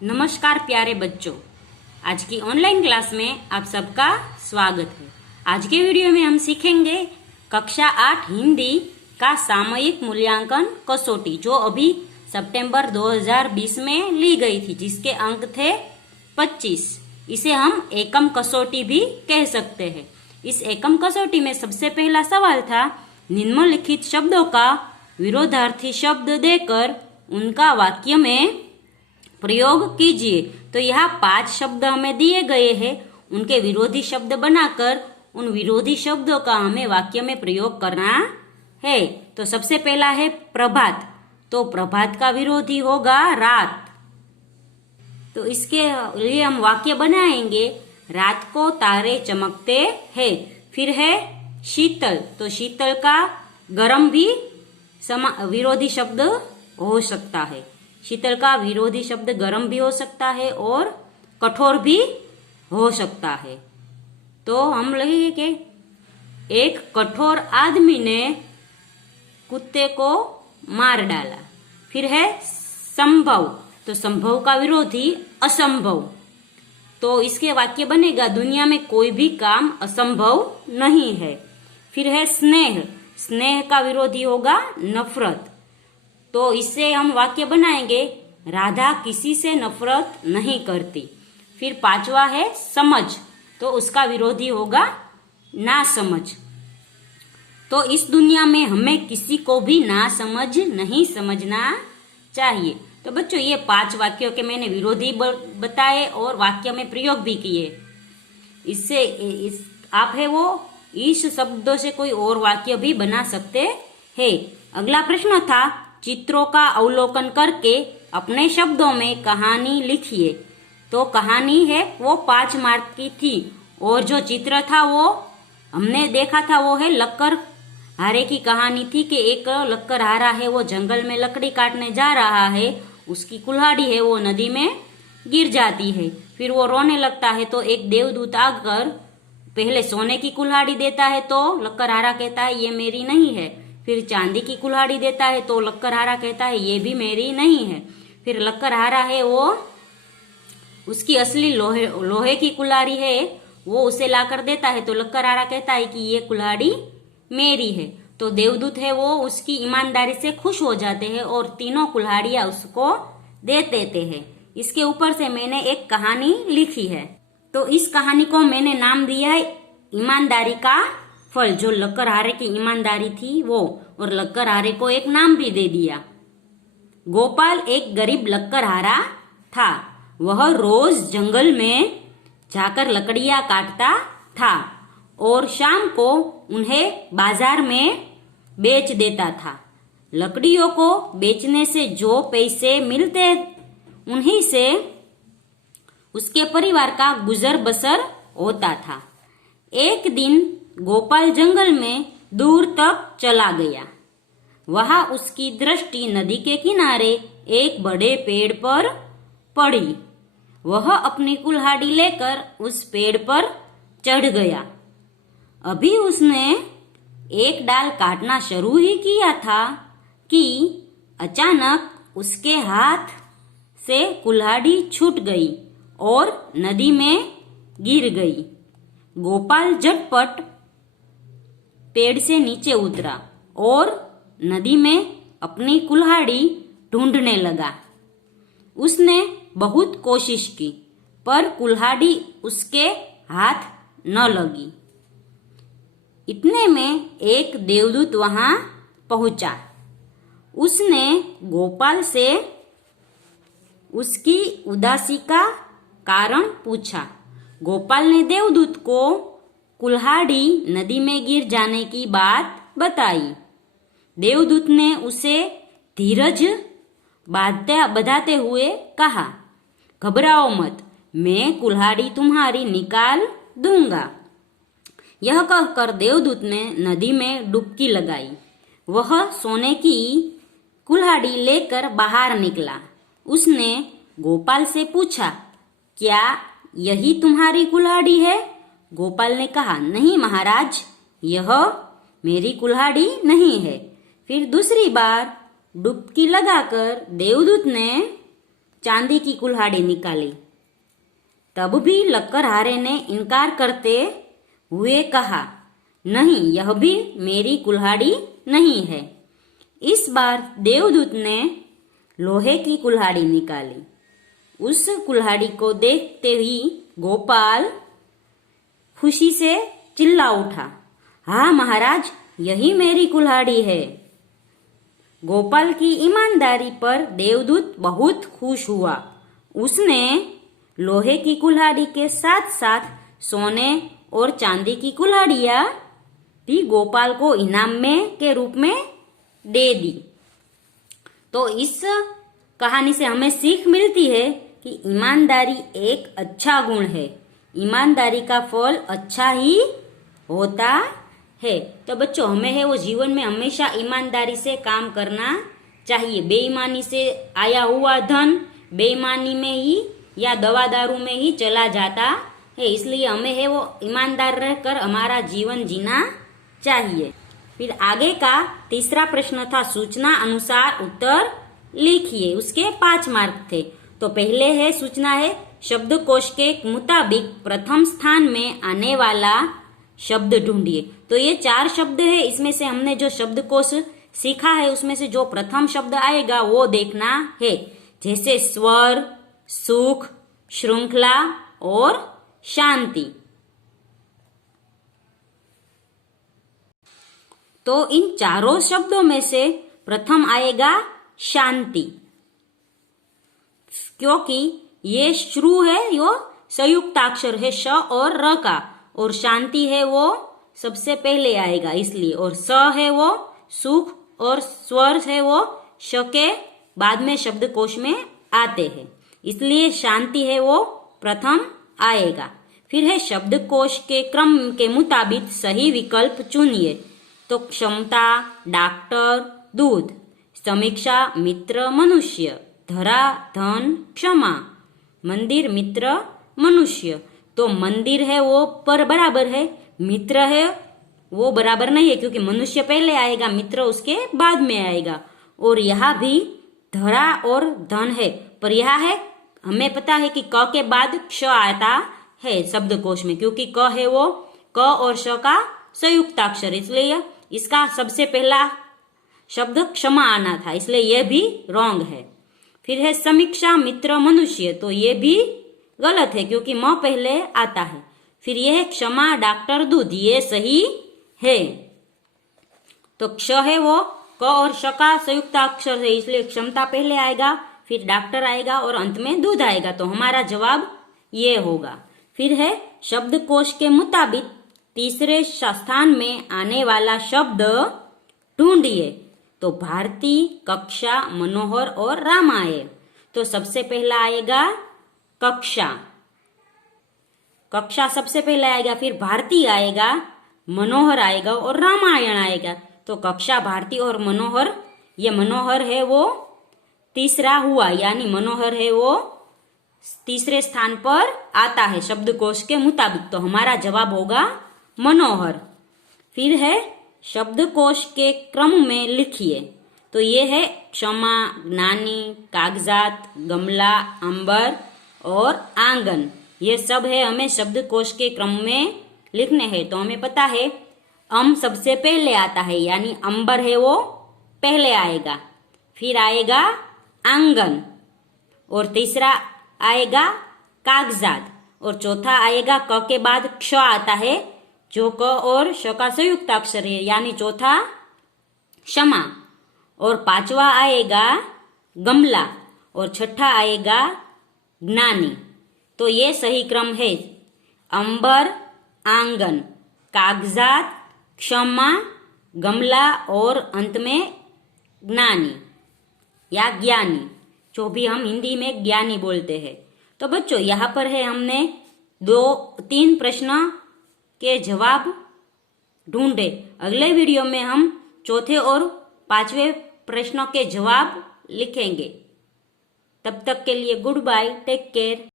नमस्कार प्यारे बच्चों, आज की ऑनलाइन क्लास में आप सबका स्वागत है। आज के वीडियो में हम सीखेंगे कक्षा 8 हिंदी का सामयिक मूल्यांकन कसौटी, जो अभी सितंबर 2020 में ली गई थी, जिसके अंक थे 25। इसे हम एकम कसौटी भी कह सकते हैं। इस एकम कसौटी में सबसे पहला सवाल था, निम्नलिखित शब्दों का विरोधार्थी शब्द देकर उनका वाक्य में प्रयोग कीजिए। तो यहाँ 5 शब्द हमें दिए गए हैं, उनके विरोधी शब्द बनाकर उन विरोधी शब्दों का हमें वाक्य में प्रयोग करना है। तो सबसे पहला है प्रभात, तो प्रभात का विरोधी होगा रात। तो इसके लिए हम वाक्य बनाएंगे, रात को तारे चमकते हैं। फिर है शीतल, तो शीतल का गर्म भी विरोधी शब्द हो सकता है। शीतल का विरोधी शब्द गर्म भी हो सकता है और कठोर भी हो सकता है। तो हम लिखेंगे कि एक कठोर आदमी ने कुत्ते को मार डाला। फिर है संभव, तो संभव का विरोधी असंभव। तो इसके वाक्य बनेगा, दुनिया में कोई भी काम असंभव नहीं है। फिर है स्नेह, स्नेह का विरोधी होगा नफरत। तो इससे हम वाक्य बनाएंगे, राधा किसी से नफरत नहीं करती। फिर 5वां है समझ, तो उसका विरोधी होगा ना समझ। तो इस दुनिया में हमें किसी को भी ना समझ नहीं समझना चाहिए। तो बच्चों, ये 5 वाक्यों के मैंने विरोधी बताए और वाक्य में प्रयोग भी किए। इससे आप है वो इस शब्दों से कोई और वाक्य भी बना सकते हैं। अगला प्रश्न था, चित्रों का अवलोकन करके अपने शब्दों में कहानी लिखिए। तो कहानी है वो 5 मार्क की थी, और जो चित्र था वो हमने देखा था, वो है लक्कड़ हारे की कहानी थी कि एक लक्कड़ हारा है, वो जंगल में लकड़ी काटने जा रहा है, उसकी कुल्हाड़ी है वो नदी में गिर जाती है। फिर वो रोने लगता है, तो एक देवदूत आकर पहले सोने की कुल्हाड़ी देता है, तो लक्कड़ हारा कहता है ये मेरी नहीं है। फिर चांदी की कुल्हाड़ी देता है, तो लक्कड़हारा कहता है ये भी मेरी नहीं है। फिर लक्कड़हारा है वो उसकी असली लोहे की कुल्हाड़ी है, वो उसे लाकर देता है, तो लक्कड़हारा कहता है कि ये कुल्हाड़ी मेरी है। तो देवदूत है वो उसकी ईमानदारी से खुश हो जाते हैं और तीनों कुल्हाड़ियां उसको दे देते हैं। इसके ऊपर से मैंने एक कहानी लिखी है। तो इस कहानी को मैंने नाम दिया है ईमानदारी का फल। जो लक्कड़हारे की ईमानदारी थी वो, और लक्कड़हारे को एक नाम भी दे दिया। गोपाल एक गरीब लक्कड़हारा था। वह रोज जंगल में जाकर लकड़ियां काटता था और शाम को उन्हें बाजार में बेच देता था। लकड़ियों को बेचने से जो पैसे मिलते, उन्हीं से उसके परिवार का गुजर बसर होता था। एक दिन गोपाल जंगल में दूर तक चला गया। वहां उसकी दृष्टि नदी के किनारे एक बड़े पेड़ पर पड़ी। वह अपनी कुल्हाड़ी लेकर उस पेड़ पर चढ़ गया। अभी उसने एक डाल काटना शुरू ही किया था कि अचानक उसके हाथ से कुल्हाड़ी छूट गई और नदी में गिर गई। गोपाल झटपट पेड़ से नीचे उतरा और नदी में अपनी कुल्हाड़ी ढूंढने लगा। उसने बहुत कोशिश की, पर कुल्हाड़ी उसके हाथ न लगी। इतने में एक देवदूत वहां पहुंचा। उसने गोपाल से उसकी उदासी का कारण पूछा। गोपाल ने देवदूत को कुल्हाड़ी नदी में गिर जाने की बात बताई। देवदूत ने उसे धीरज बधाते हुए कहा, घबराओ मत, मैं कुल्हाड़ी तुम्हारी निकाल दूंगा। यह कहकर देवदूत ने नदी में डुबकी लगाई। वह सोने की कुल्हाड़ी लेकर बाहर निकला। उसने गोपाल से पूछा, क्या यही तुम्हारी कुल्हाड़ी है? गोपाल ने कहा, नहीं महाराज, यह मेरी कुल्हाड़ी नहीं है। फिर दूसरी बार डुबकी लगाकर देवदूत ने चांदी की कुल्हाड़ी निकाली। तब भी लकड़हारे ने इनकार करते हुए कहा, नहीं, यह भी मेरी कुल्हाड़ी नहीं है। इस बार देवदूत ने लोहे की कुल्हाड़ी निकाली। उस कुल्हाड़ी को देखते ही गोपाल खुशी से चिल्ला उठा, हाँ महाराज, यही मेरी कुल्हाड़ी है। गोपाल की ईमानदारी पर देवदूत बहुत खुश हुआ। उसने लोहे की कुल्हाड़ी के साथ साथ सोने और चांदी की कुल्हाड़ियां भी गोपाल को इनाम में के रूप में दे दी। तो इस कहानी से हमें सीख मिलती है कि ईमानदारी एक अच्छा गुण है। ईमानदारी का फल अच्छा ही होता है। तो बच्चों, हमें है वो जीवन में हमेशा ईमानदारी से काम करना चाहिए। बेईमानी से आया हुआ धन बेईमानी में ही या दवा दारू में ही चला जाता है। इसलिए हमें है वो ईमानदार रहकर हमारा जीवन जीना चाहिए। फिर आगे का तीसरा प्रश्न था, सूचना अनुसार उत्तर लिखिए। उसके 5 मार्क थे। तो पहले है सूचना है, शब्दकोश के मुताबिक प्रथम स्थान में आने वाला शब्द ढूंढिए। तो ये 4 शब्द है। इसमें से हमने जो शब्दकोश सीखा है उसमें से जो प्रथम शब्द आएगा वो देखना है। जैसे स्वर, सुख, श्रृंखला और शांति। तो इन चारों शब्दों में से प्रथम आएगा शांति, क्योंकि ये श्रु है, यो संयुक्ताक्षर है श और र का, और शांति है वो सबसे पहले आएगा इसलिए। और स है वो सुख और स्वर है वो श के बाद में शब्दकोश में आते हैं, इसलिए शांति है वो प्रथम आएगा। फिर है शब्दकोश के क्रम के मुताबिक सही विकल्प चुनिए। तो क्षमता, डॉक्टर, दूध, समीक्षा, मित्र, मनुष्य, धरा, धन, क्षमा, मंदिर, मित्र, मनुष्य। तो मंदिर है वो पर बराबर है, मित्र है वो बराबर नहीं है, क्योंकि मनुष्य पहले आएगा, मित्र उसके बाद में आएगा। और यहाँ भी धरा और धन है, पर यह है हमें पता है कि क के बाद क्ष आता है शब्दकोश में, क्योंकि क है वो क और श का संयुक्ताक्षर, इसलिए इसका सबसे पहला शब्द क्षमा आना था, इसलिए यह भी रॉन्ग है। फिर है समीक्षा, मित्र, मनुष्य। तो ये भी गलत है क्योंकि म पहले आता है। फिर यह है क्षमा, डॉक्टर, दूध, ये सही है। तो क्ष है वो क और श का संयुक्ताक्षर है, इसलिए क्षमता पहले आएगा, फिर डॉक्टर आएगा और अंत में दूध आएगा। तो हमारा जवाब ये होगा। फिर है शब्दकोश के मुताबिक तीसरे स्थान में आने वाला शब्द ढूंढिए। तो भारती, कक्षा, मनोहर और रामायण। तो सबसे पहला आएगा कक्षा, कक्षा सबसे पहले आएगा, फिर भारती आएगा, मनोहर आएगा और रामायण आएगा। तो कक्षा, भारती और मनोहर, ये मनोहर है वो तीसरा हुआ, यानी मनोहर है वो तीसरे स्थान पर आता है शब्दकोश के मुताबिक। तो हमारा जवाब होगा मनोहर। फिर है शब्दकोश के क्रम में लिखिए। तो ये है क्षमा, ज्ञानी, कागजात, गमला, अंबर और आंगन। ये सब है हमें शब्दकोश के क्रम में लिखने हैं। तो हमें पता है सबसे पहले आता है, यानी अंबर है वो पहले आएगा, फिर आएगा आंगन, और तीसरा आएगा कागजात, और चौथा आएगा क के बाद क्ष आता है, जो क और श का संयुक्त अक्षर है, यानी चौथा क्षमा, और पांचवा आएगा गमला, और छठा आएगा ज्ञानी। तो ये सही क्रम है, अंबर, आंगन, कागजात, क्षमा, गमला और अंत में ज्ञानी या ज्ञानी, जो भी हम हिंदी में ज्ञानी बोलते हैं। तो बच्चों यहाँ पर है हमने 2-3 प्रश्न के जवाब ढूंढे। अगले वीडियो में हम चौथे और 5वें प्रश्नों के जवाब लिखेंगे। तब तक के लिए गुड बाय, टेक केयर।